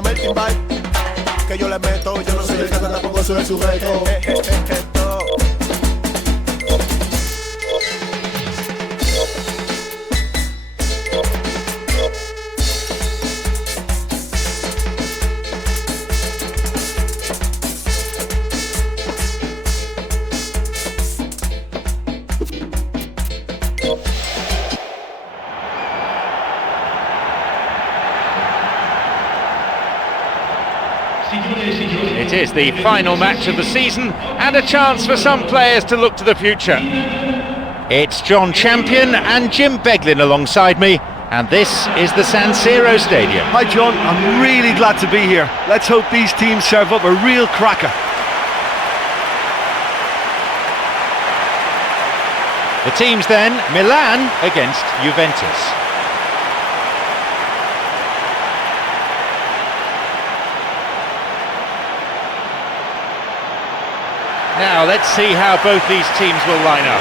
dame el timbal, que yo le meto. Yo no soy el que tampoco soy el sujeto. It is the final match of the season and a chance for some players to look to the future. It's John Champion and Jim Beglin alongside me, and this is the San Siro Stadium. Hi John, I'm really glad to be here. Let's hope these teams serve up a real cracker. The teams then, Milan against Juventus. Now let's see how both these teams will line up.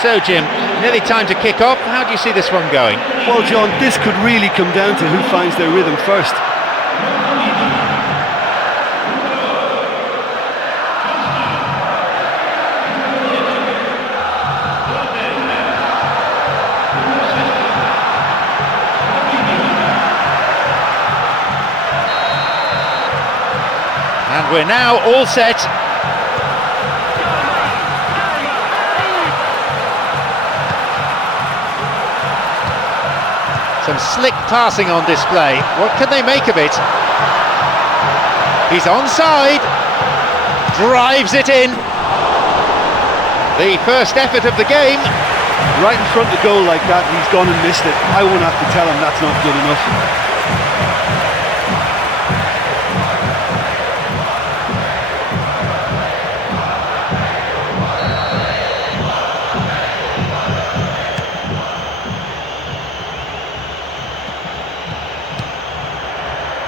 So Jim, nearly time to kick off. How do you see this one going? Well John, this could really come down to who finds their rhythm first. And we're now all set. Some slick passing on display. What can they make of it? He's onside. Drives it in. The first effort of the game. Right in front of goal like that, he's gone and missed it. I won't have to tell him that's not good enough.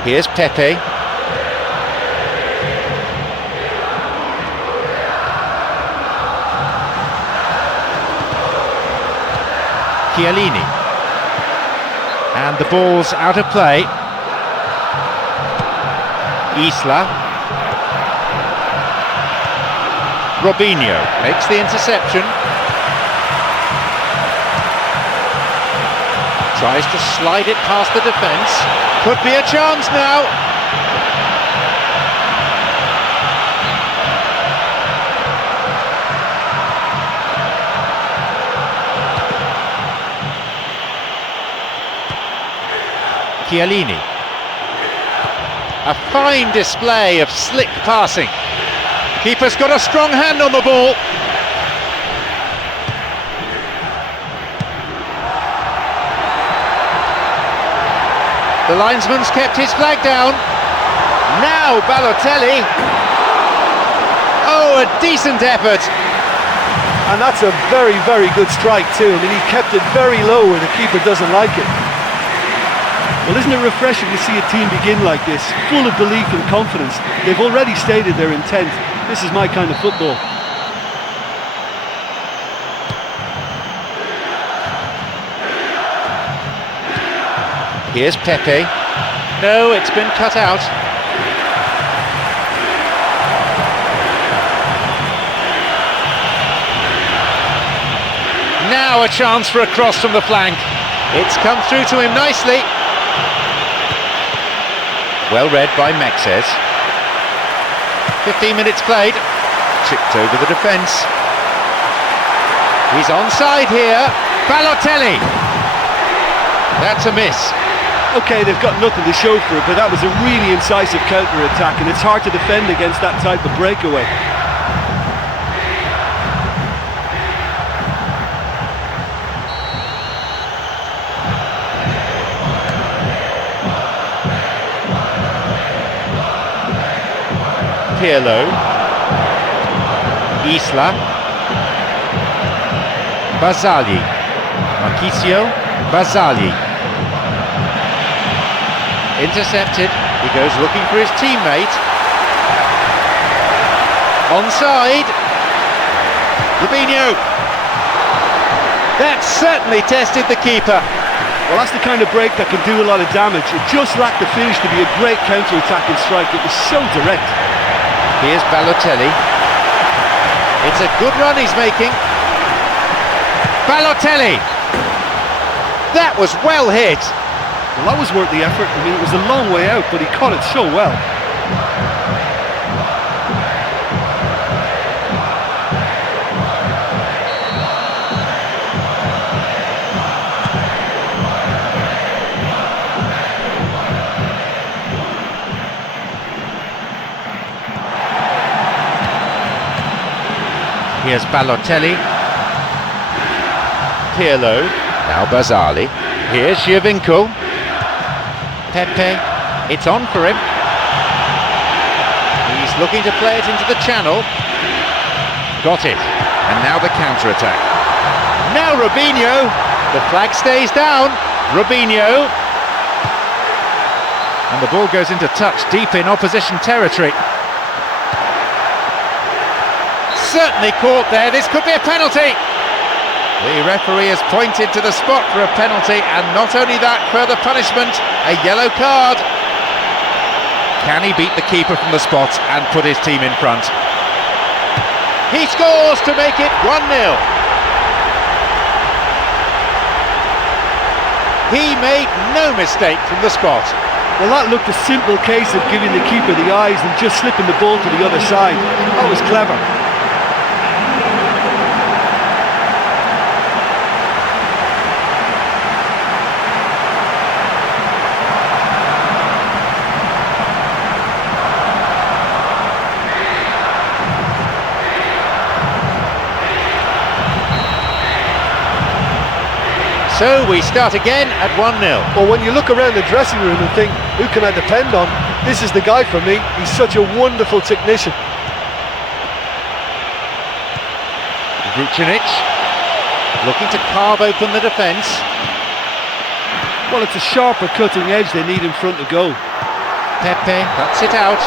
Here's Pepe. Chiellini. And the ball's out of play. Isla. Robinho makes the interception. Tries to slide it past the defence. Could be a chance now. Chiellini. A fine display of slick passing. Keeper's got a strong hand on the ball. The linesman's kept his flag down. Now Balotelli. Oh, a decent effort. And that's a very, very good strike too. I mean, he kept it very low where the keeper doesn't like it. Well, isn't it refreshing to see a team begin like this, full of belief and confidence? They've already stated their intent. This is my kind of football. Here's Pepe. No, it's been cut out. Now a chance for a cross from the flank. It's come through to him nicely. Well read by Mexes. 15 minutes played. Chipped over the defence. He's onside here. Balotelli. That's a miss. OK, they've got nothing to show for it, but that was a really incisive counter-attack, and it's hard to defend against that type of breakaway. Pirlo. Isla. Barzagli. Marchisio. Barzagli. Intercepted. He goes looking for his teammate. Onside. Robinho. That certainly tested the keeper. Well, that's the kind of break that can do a lot of damage. It just lacked the finish to be a great counter-attacking strike. It was so direct. Here's Balotelli. It's a good run he's making. Balotelli. That was well hit. Well, that was worth the effort. I mean, it was a long way out, but he caught it so well. Here's Balotelli. Pirlo. Now Barzali. Here's Giovinco. Pepe. It's on for him. He's looking to play it into the channel. Got it. And now the counter-attack. Now Robinho. The flag stays down. Robinho. And the ball goes into touch deep in opposition territory. Certainly caught there. This could be a penalty. The referee has pointed to the spot for a penalty, and not only that, further punishment, a yellow card. Can he beat the keeper from the spot and put his team in front? He scores to make it 1-0. He made no mistake from the spot. Well, that looked a simple case of giving the keeper the eyes and just slipping the ball to the other side. That was clever. So we start again at 1-0. Well, when you look around the dressing room and think, who can I depend on? This is the guy for me. He's such a wonderful technician. Vucinic looking to carve open the defence. Well, it's a sharper cutting edge they need in front to go. Pepe cuts it out.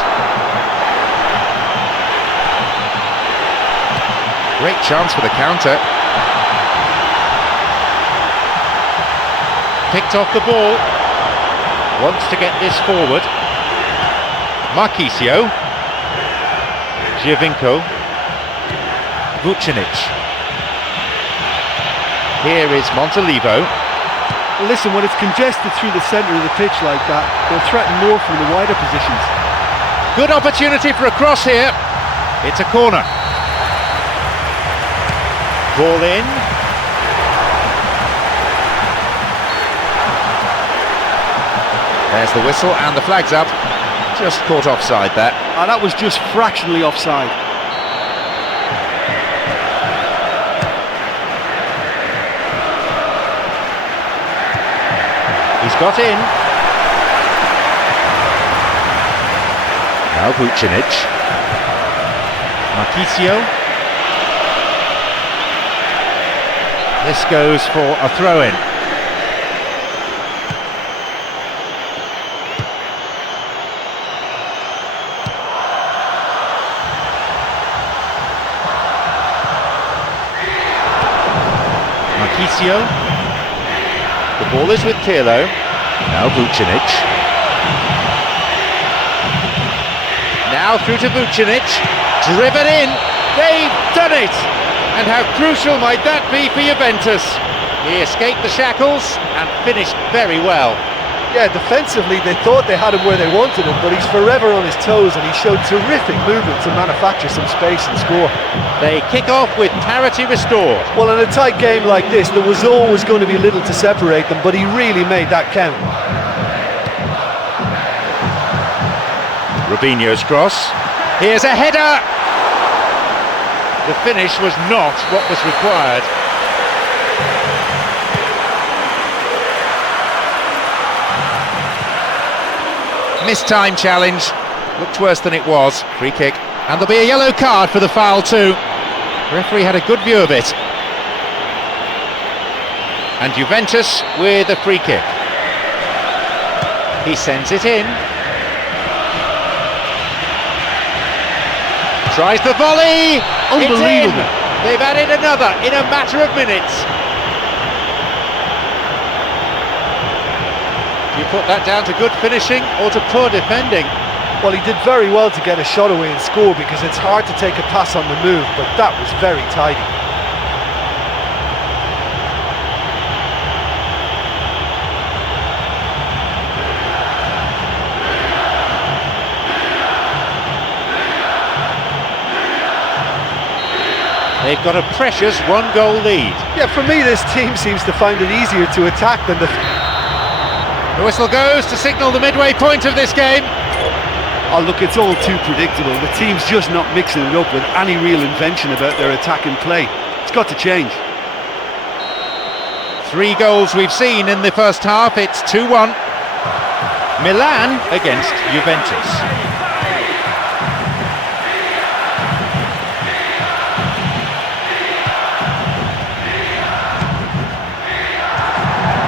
Great chance for the counter. Picked off the ball. Wants to get this forward. Marquisio. Giovinco. Vucinic. Here is Montolivo. Well, listen, when it's congested through the centre of the pitch like that, they'll threaten more from the wider positions. Good opportunity for a cross here. It's a corner. Ball in. There's the whistle and the flag's up. Just caught offside there. And that was just fractionally offside. He's got in. Now Vucinic. Marquisio. This goes for a throw-in. Marquisio. The ball is with Pirlo. Now Vucinic. Now through to Vucinic. Driven in. They've done it! And how crucial might that be for Juventus? He escaped the shackles and finished very well. Yeah, defensively they thought they had him where they wanted him, but he's forever on his toes and he showed terrific movement to manufacture some space and score. They kick off with parity restored. Well, in a tight game like this, there was always going to be little to separate them, but he really made that count. Robinho's cross. Here's a header! The finish was not what was required. Missed time challenge. Looked worse than it was. Free kick. And there'll be a yellow card for the foul too. The referee had a good view of it. And Juventus with a free kick. He sends it in. Tries the volley. Unbelievable. It's in. They've added another in a matter of minutes. Do you put that down to good finishing or to poor defending? Well, he did very well to get a shot away and score, because it's hard to take a pass on the move, but that was very tidy. They've got a precious one-goal lead. Yeah, for me, this team seems to find it easier to attack than The whistle goes to signal the midway point of this game. Oh, look, it's all too predictable. The team's just not mixing it up with any real invention about their attack and play. It's got to change. 3 goals we've seen in the first half. It's 2-1. Milan against Juventus.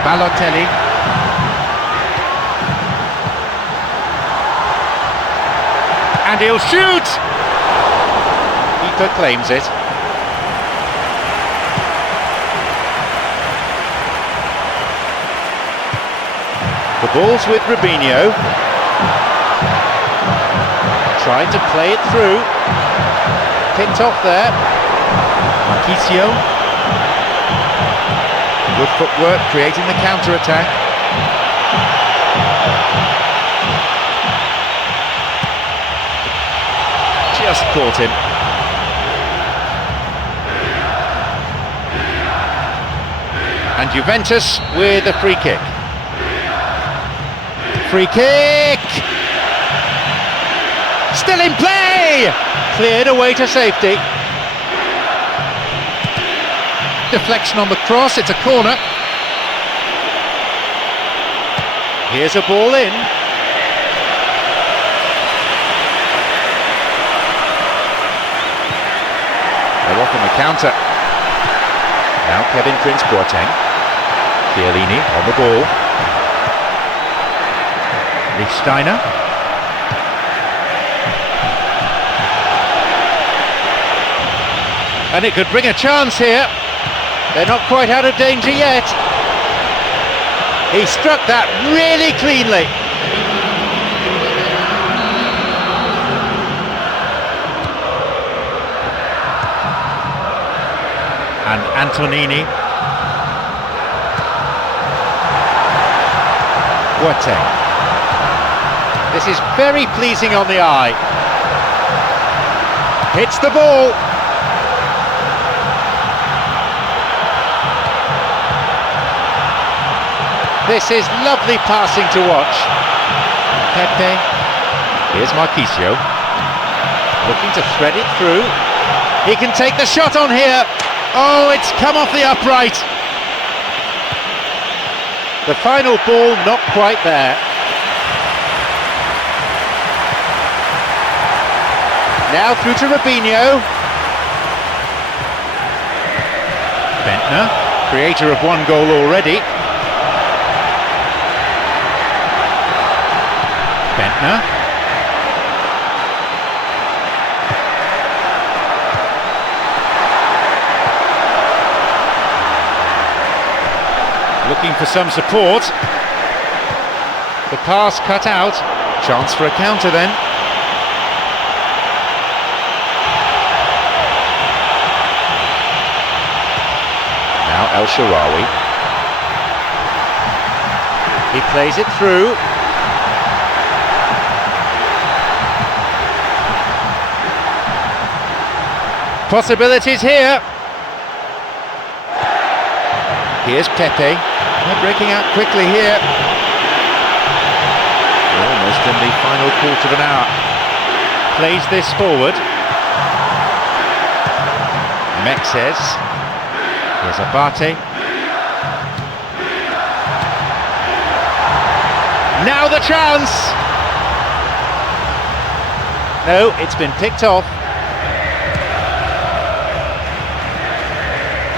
Balotelli. And he'll shoot! Keeper claims it. The ball's with Robinho. Tried to play it through. Picked off there. Marquisio. Good footwork, creating the counter-attack. Just caught him. And Juventus with a free kick. Free kick! Still in play! Cleared away to safety. Deflection on the cross, it's a corner. Here's a ball in. They're off on the counter. Now Kevin Prince Boateng. Chiellini on the ball. Lichtsteiner. And it could bring a chance here. They're not quite out of danger yet. He struck that really cleanly. And Antonini. Boateng. This is very pleasing on the eye. Hits the ball. This is lovely passing to watch. Pepe. Here's Marquisio. Looking to thread it through. He can take the shot on here. Oh, it's come off the upright. The final ball not quite there. Now through to Robinho. Bentner, creator of 1 goal already. Bentner. Looking for some support. The pass cut out. Chance for a counter then. Now El Shaarawy. He plays it through. Possibilities here. Here's Pepe. They're breaking out quickly here. We're almost in the final quarter of an hour. Plays this forward. Mexes. Here's Abate. Now the chance! No, it's been picked off.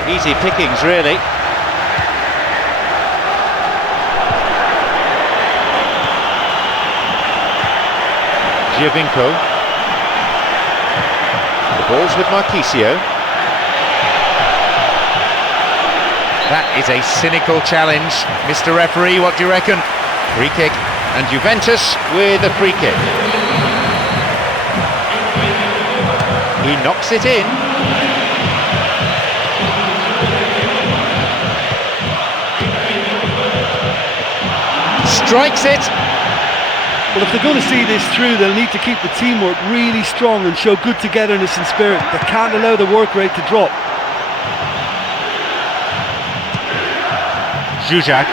Easy pickings, really. Giovinco. The ball's with Marchisio. That is a cynical challenge. Mr. Referee, what do you reckon? Free kick, and Juventus with a free kick. He knocks it in. Strikes it. Well, if they're going to see this through, they'll need to keep the teamwork really strong and show good togetherness and spirit. They can't allow the work rate to drop. Zuzak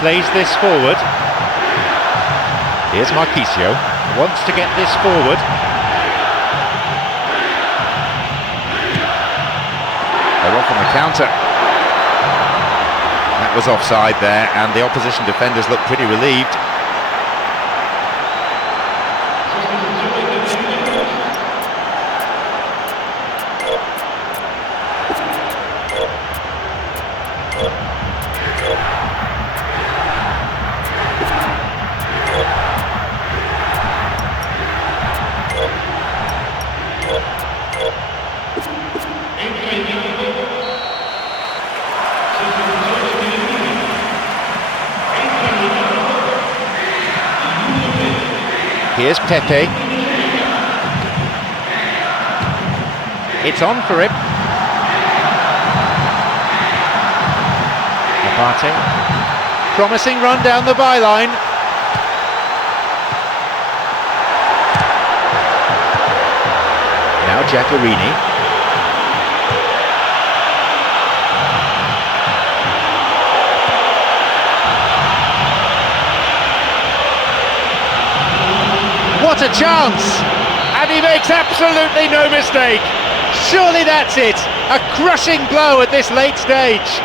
plays this forward. Here's Marchisio, wants to get this forward. They're off on the counter. That was offside there, and the opposition defenders look pretty relieved. Here's Pepe. It's on for him. Abate. Promising run down the byline. Now Giacorini. What a chance! And he makes absolutely no mistake. Surely that's it. A crushing blow at this late stage.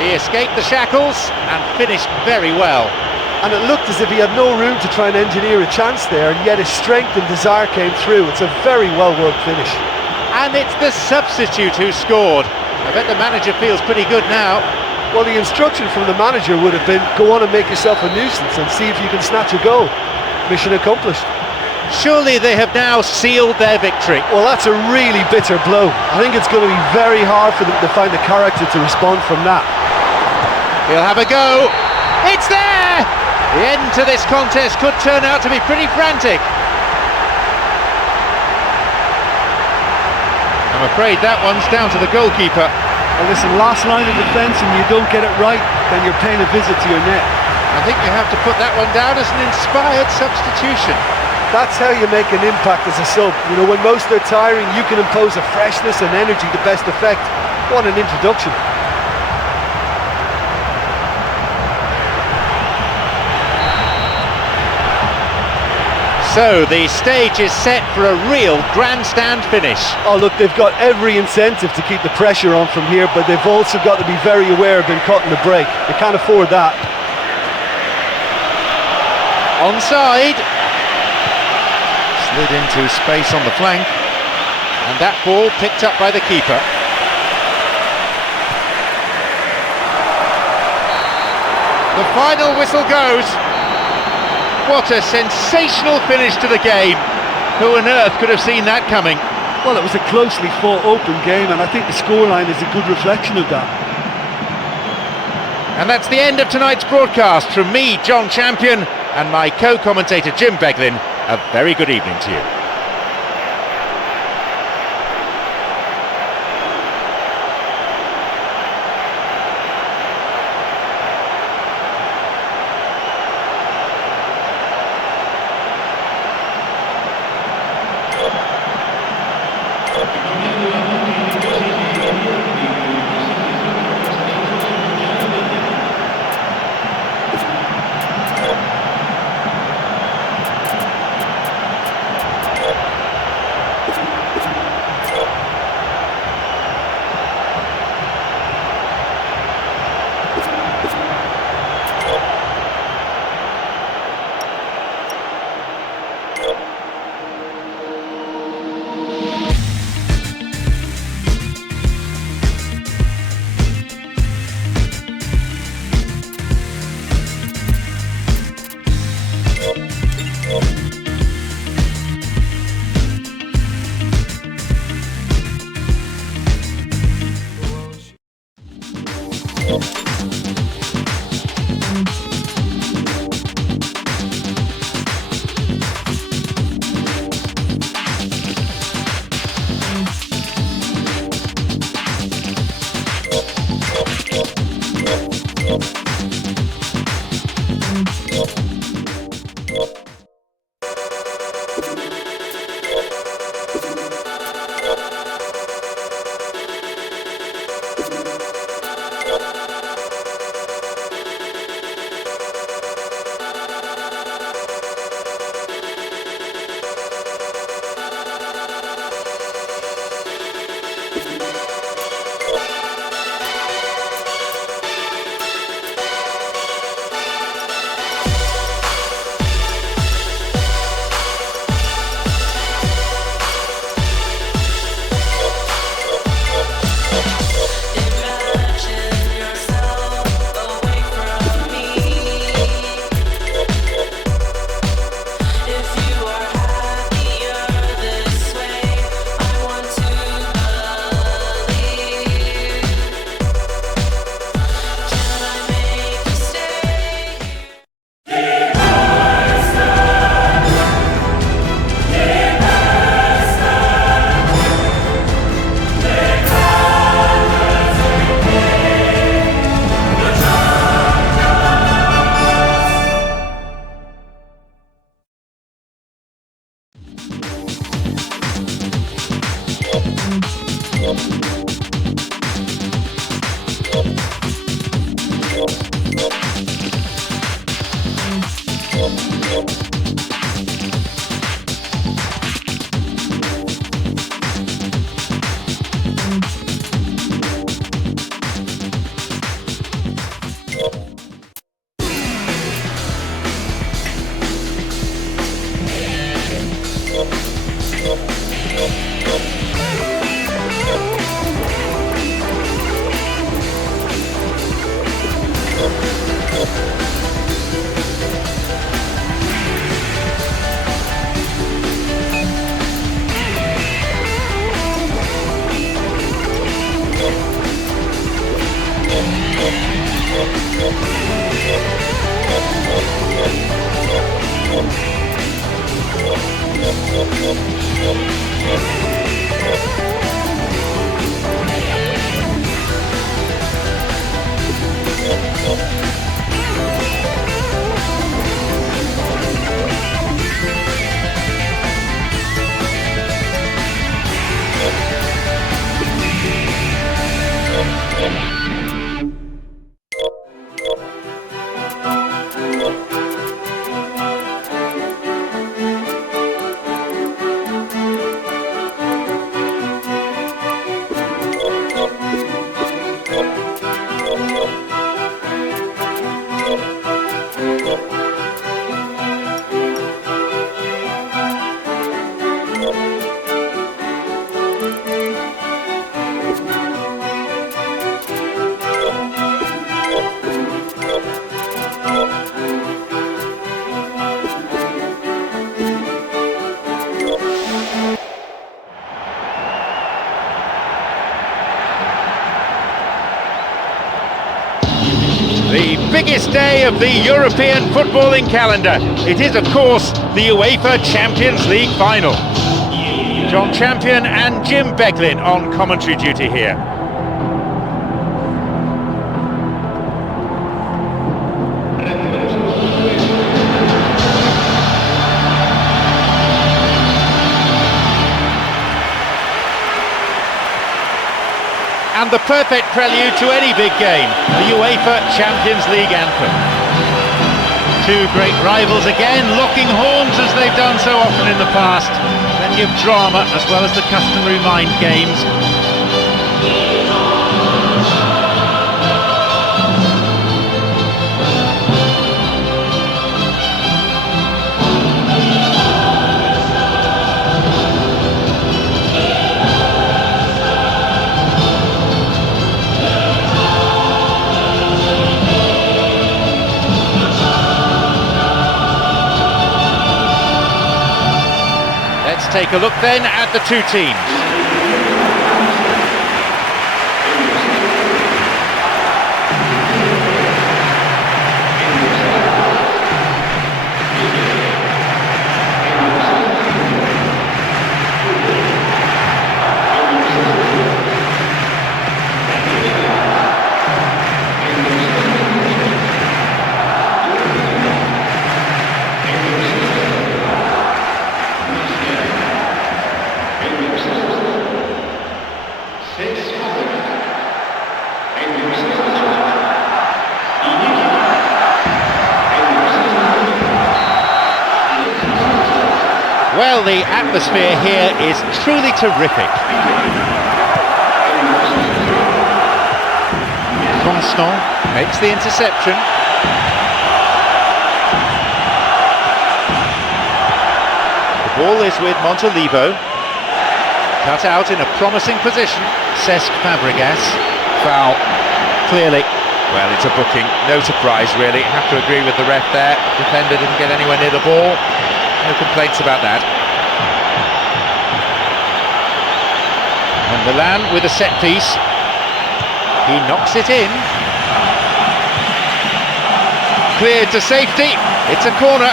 He escaped the shackles and finished very well. And it looked as if he had no room to try and engineer a chance there, and yet his strength and desire came through. It's a very well-worked finish. And it's the substitute who scored. I bet the manager feels pretty good now. Well, the instruction from the manager would have been, go on and make yourself a nuisance and see if you can snatch a goal. Mission accomplished. Surely they have now sealed their victory. Well, that's a really bitter blow. I think it's going to be very hard for them to find the character to respond from that. He'll have a go. It's there! The end to this contest could turn out to be pretty frantic. I'm afraid that one's down to the goalkeeper. Well, listen, last line of defence, and you don't get it right, then you're paying a visit to your net. I think you have to put that one down as an inspired substitution. That's how you make an impact as a sub. You know, when most are tiring, you can impose a freshness and energy to best effect. What an introduction. So the stage is set for a real grandstand finish. Oh look, they've got every incentive to keep the pressure on from here, but they've also got to be very aware of being caught in the break. They can't afford that. Onside. Slid into space on the flank, and that ball picked up by the keeper. The final whistle goes. What a sensational finish to the game. Who on earth could have seen that coming? Well, it was a closely fought open game, and I think the scoreline is a good reflection of that. And that's the end of tonight's broadcast. From me, John Champion, and my co-commentator Jim Beglin, a very good evening to you. biggest day of the European footballing calendar. It is, of course, the UEFA Champions League final. John Champion and Jim Beglin on commentary duty here. And the perfect prelude to any big game, the UEFA Champions League anthem. Two great rivals again, locking horns as they've done so often in the past. Plenty of drama as well as the customary mind games. Let's take a look then at the two teams. Well, the atmosphere here is truly terrific. Constant makes the interception. The ball is with Montolivo. Cut out in a promising position. Cesc Fabregas. Foul. Clearly. Well, it's a booking. No surprise, really. Have to agree with the ref there. Defender didn't get anywhere near the ball. No complaints about that. And Milan with a set piece. He knocks it in. Cleared to safety. It's a corner.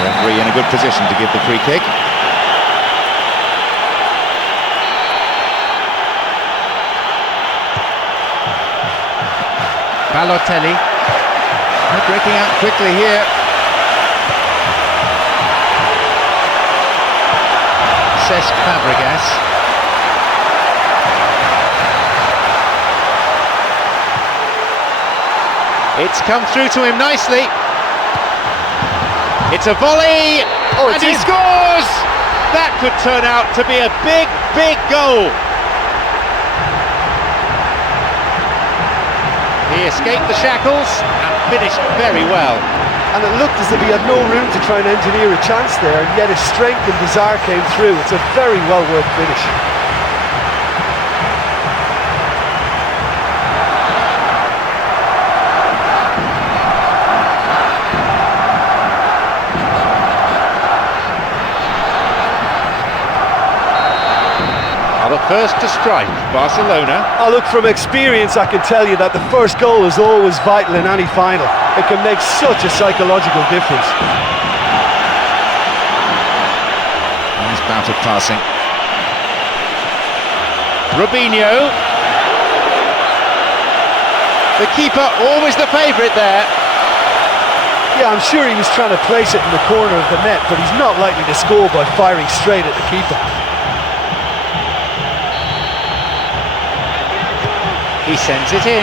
Referee in a good position to give the free kick. Balotelli, they're breaking out quickly here. Cesc Fabregas. It's come through to him nicely. It's a volley, and he scores! That could turn out to be a big, big goal. He escaped the shackles and finished very well. And it looked as if he had no room to try and engineer a chance there, and yet his strength and desire came through. It's a very well-worked finish. The first to strike, Barcelona. Oh, look, from experience I can tell you that the first goal is always vital in any final. It can make such a psychological difference. Nice bout of passing. Robinho. The keeper, always the favourite there. Yeah, I'm sure he was trying to place it in the corner of the net, but he's not likely to score by firing straight at the keeper. He sends it in.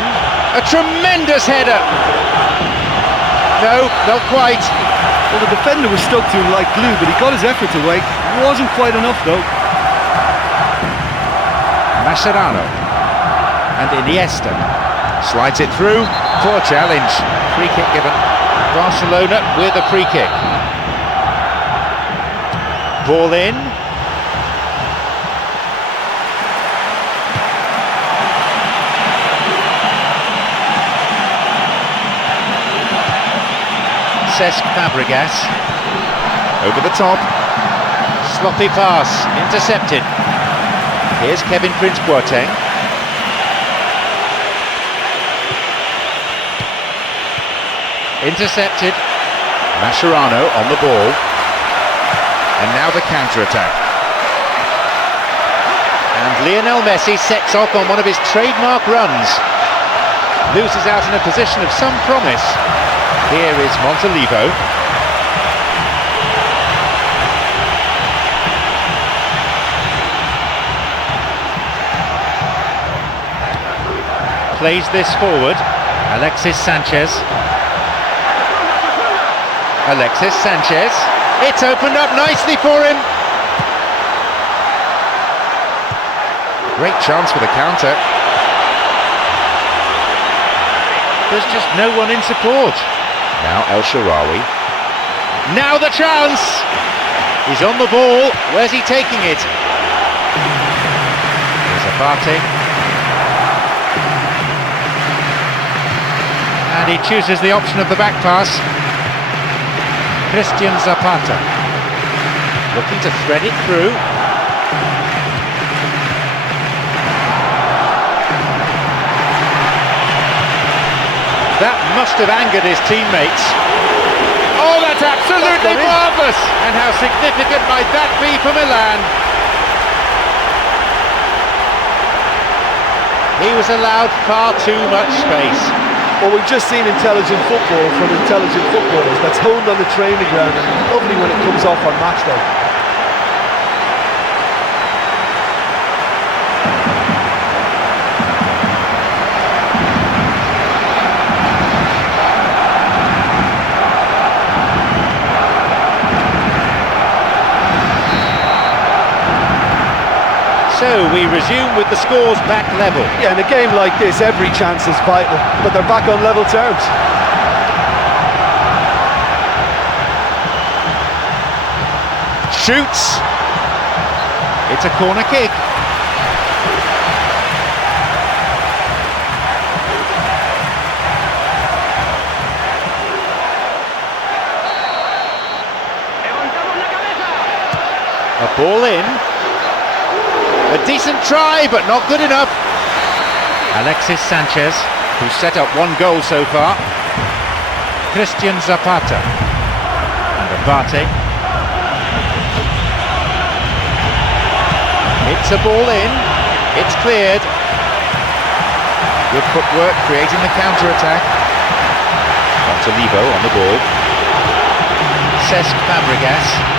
A tremendous header. No, not quite. Well, the defender was stuck to him like glue, but he got his efforts away. Wasn't quite enough, though. Mascherano. And Iniesta. Slides it through. Poor challenge. Free kick given. Barcelona with a free kick. Ball in. Cesc Fabregas over the top, sloppy pass, intercepted. Here's Kevin Prince Boateng. Intercepted. Mascherano on the ball. And now the counter-attack. And Lionel Messi sets off on one of his trademark runs. Loses out in a position of some promise. Here is Montalivo. Plays this forward. Alexis Sanchez. Alexis Sanchez. It's opened up nicely for him. Great chance for the counter. There's just no one in support. Now El Shaarawy. Now the chance! He's on the ball. Where's he taking it? Here's Abate. And he chooses the option of the back pass. Christian Zapata. Looking to thread it through. That must have angered his teammates. Oh, that's absolutely marvellous! And how significant might that be for Milan? He was allowed far too much space. Well, we've just seen intelligent football from intelligent footballers. That's honed on the training ground, and lovely when it comes off on match day. So we resume with the scores back level. Yeah, in a game like this, every chance is vital, but they're back on level terms. Shoots. It's a corner kick. A ball in. A decent try, but not good enough. Alexis Sanchez, who's set up one goal so far. Christian Zapata. And Abate. It's a ball in. It's cleared. Good footwork, creating the counter-attack. Montalivo on the ball. Cesc Fabregas.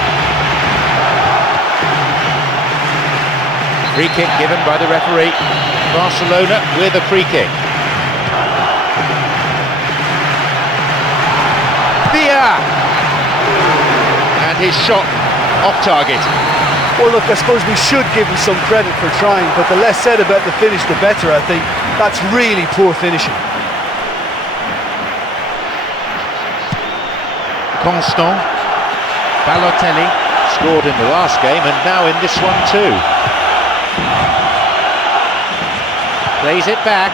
Free kick given by the referee. Barcelona with a free kick. Villa! And his shot off target. Well, look, I suppose we should give him some credit for trying, but the less said about the finish, the better, I think. That's really poor finishing. Constant. Balotelli scored in the last game and now in this one too. Plays it back.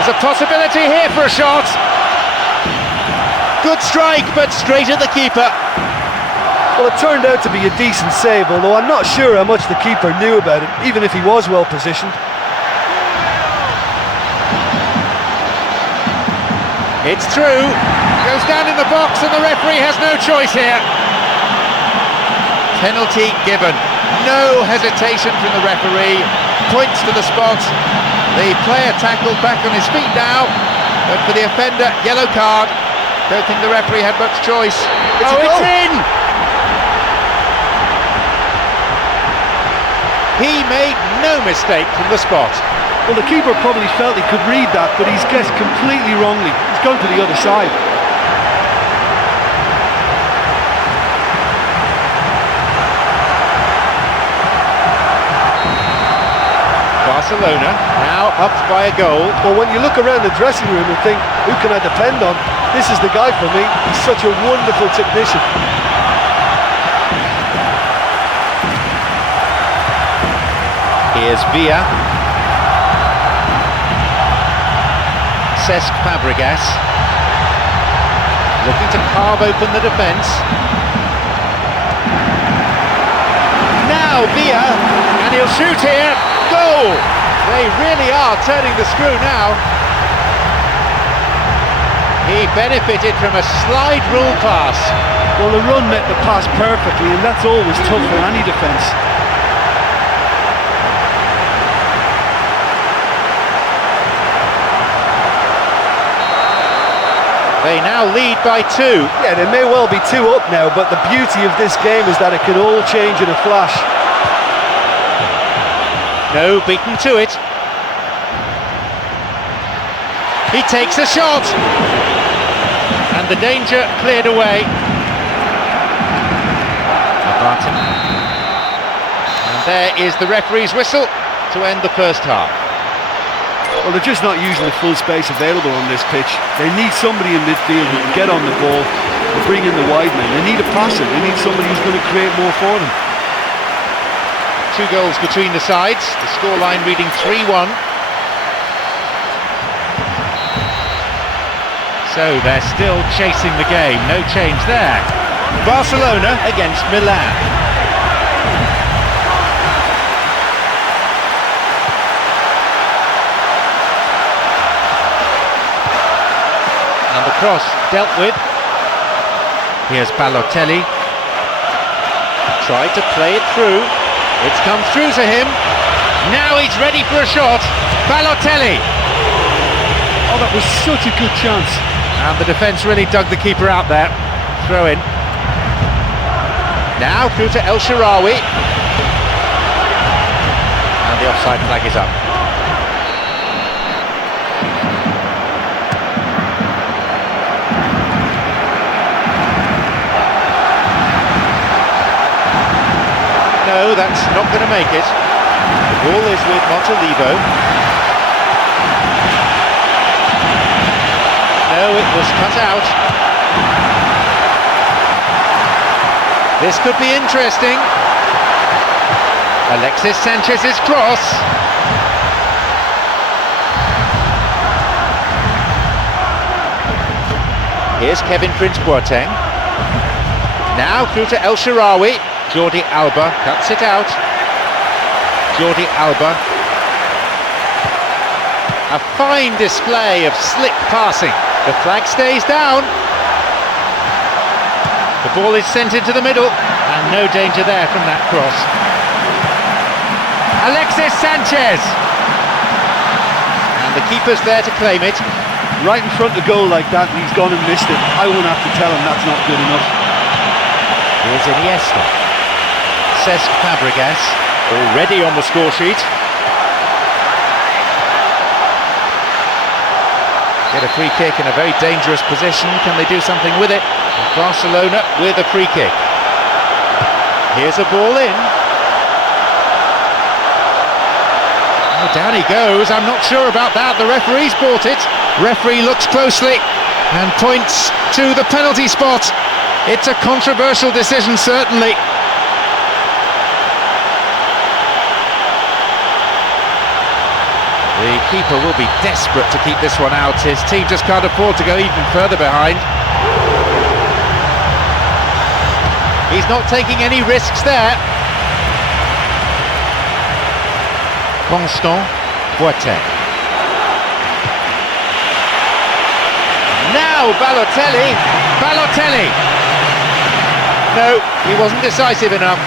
There's a possibility here for a shot. Good strike, but straight at the keeper. Well, it turned out to be a decent save, although I'm not sure how much the keeper knew about it, even if he was well positioned. It's through. Goes down in the box and the referee has no choice here. Penalty given. No hesitation from the referee. Points to the spot. The player tackled back on his feet now, but for the offender, yellow card. Don't think the referee had much choice. It's in! He made no mistake from the spot. Well, the keeper probably felt he could read that, but he's guessed completely wrongly. He's gone to the other side. Barcelona now up by a goal. Well, when you look around the dressing room and think, who can I depend on? This is the guy for me. He's such a wonderful technician. Here's Villa. Cesc Fabregas. Looking to carve open the defence. Now Villa, and he'll shoot here. Goal! They really are turning the screw now. He benefited from a slide rule pass. Well, the run met the pass perfectly, and that's always tough for any defence. They now lead by 2. Yeah, they may well be 2 up now, but the beauty of this game is that it can all change in a flash. No, beaten to it. He takes a shot, and the danger cleared away. Barton. And there is the referee's whistle to end the first half. Well, they're just not using the full space available on this pitch. They need somebody in midfield who can get on the ball and bring in the wide men. They need a passer. They need somebody who's going to create more for them. 2 goals between the sides. The scoreline reading 3-1. So they're still chasing the game. No change there. Barcelona against Milan. And the cross dealt with. Here's Balotelli. Tried to play it through. It's come through to him. Now he's ready for a shot. Balotelli. Oh, that was such a good chance. And the defence really dug the keeper out there. Throw in. Now through to El Shaarawy. And the offside flag is up. No, that's not going to make it. The ball is with Montolivo. No, it was cut out. This could be interesting. Alexis Sanchez's cross. Here's Kevin Prince Boateng. Now through to El Shaarawy. Jordi Alba cuts it out. Jordi Alba. A fine display of slick passing. The flag stays down. The ball is sent into the middle, and no danger there from that cross. Alexis Sanchez! And the keeper's there to claim it. Right in front of goal like that, and he's gone and missed it. I won't have to tell him that's not good enough. Here's Iniesta. Cesc Fabregas, already on the score sheet. Get a free kick in a very dangerous position. Can they do something with it? Barcelona with a free kick. Here's a ball in. Oh, down he goes. I'm not sure about that. The referee's bought it. Referee looks closely and points to the penalty spot. It's a controversial decision, certainly. The keeper will be desperate to keep this one out. His team just can't afford to go even further behind. He's not taking any risks there. Constant Boateng. Now Balotelli. Balotelli. No, he wasn't decisive enough.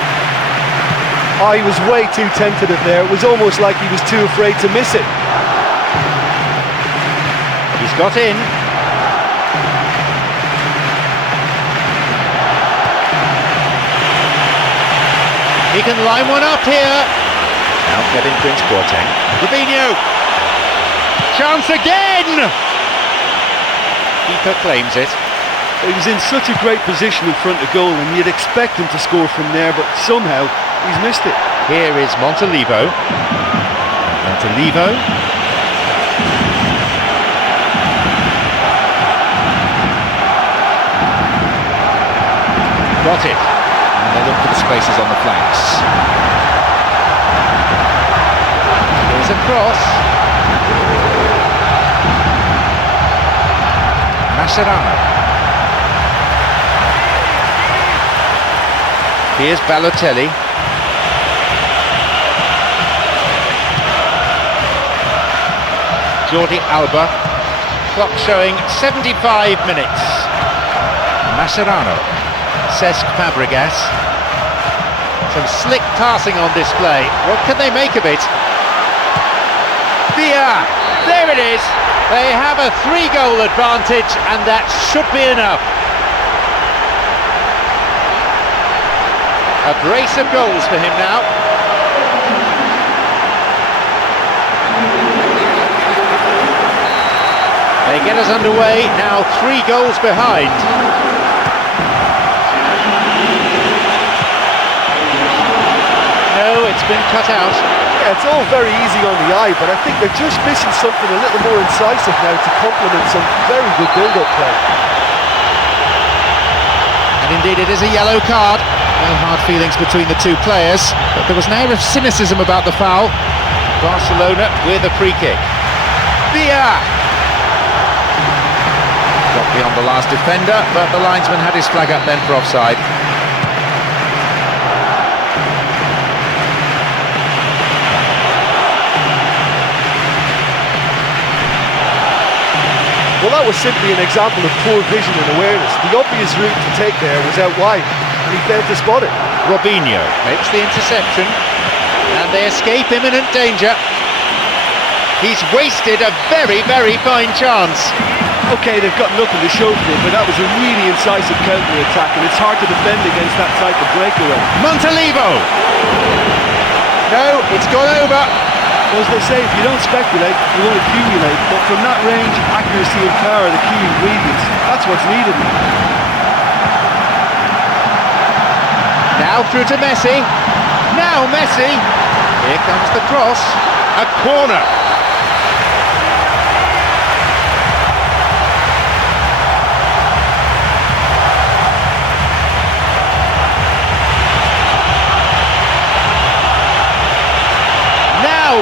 Oh, he was way too tentative there. It was almost like he was too afraid to miss it. He's got in. He can line one up here. Now Kevin Prince Boateng. Robinho. Chance again! Keeper claims it. He was in such a great position in front of goal, and you'd expect him to score from there, but somehow he's missed it. Here is Montolivo. Montolivo. Got it. And they look for the spaces on the flanks. Here's a cross. Mascherano. Here's Balotelli. Jordi Alba. Clock showing 75 minutes. Mascherano. Cesc Fabregas. Some slick passing on display. What can they make of it? Villa! There it is! They have a 3-goal advantage, and that should be enough. A brace of goals for him now. They get us underway, now 3 goals behind. No, it's been cut out. Yeah, it's all very easy on the eye, but I think they're just missing something a little more incisive now to complement some very good build-up play. And indeed it is a yellow card. No hard feelings between the two players, but there was an air of cynicism about the foul. Barcelona with a free kick. Villa! Got beyond the last defender, but the linesman had his flag up then for offside. Well, that was simply an example of poor vision and awareness. The obvious route to take there was out wide, and he failed to spot it. Robinho makes the interception, and they escape imminent danger. He's wasted a very, very fine chance. OK, they've got nothing to show for it, but that was a really incisive counter-attack, and it's hard to defend against that type of breakaway. Montalivo! No, it's gone over. Well, as they say, if you don't speculate, you won't accumulate. But from that range, accuracy and power are the key ingredients. That's what's needed. Now through to Messi. Now Messi. Here comes the cross. A corner.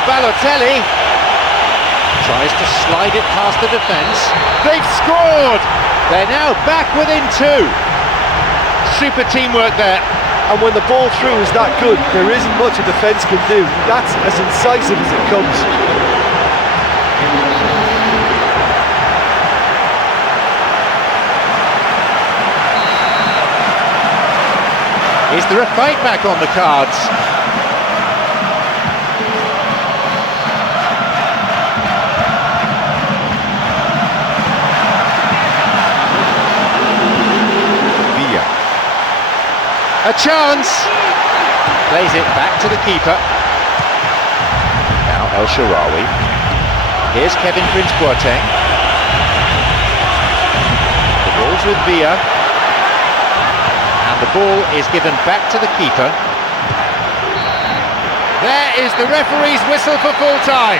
Balotelli tries to slide it past the defence. They've scored! They're now back within 2. Super teamwork there. And when the ball through is that good, there isn't much a defence can do. That's as incisive as it comes. Is there a fight back on the cards? A chance! Plays it back to the keeper. Now El Shaarawy. Here's Kevin Prince Boateng. The ball's with Villa. And the ball is given back to the keeper. There is the referee's whistle for full time.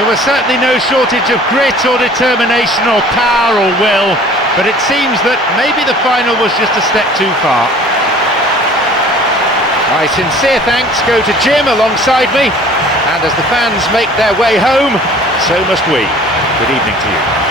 There was certainly no shortage of grit or determination or power or will, but it seems that maybe the final was just a step too far. My sincere thanks go to Jim alongside me, and as the fans make their way home, so must we. Good evening to you.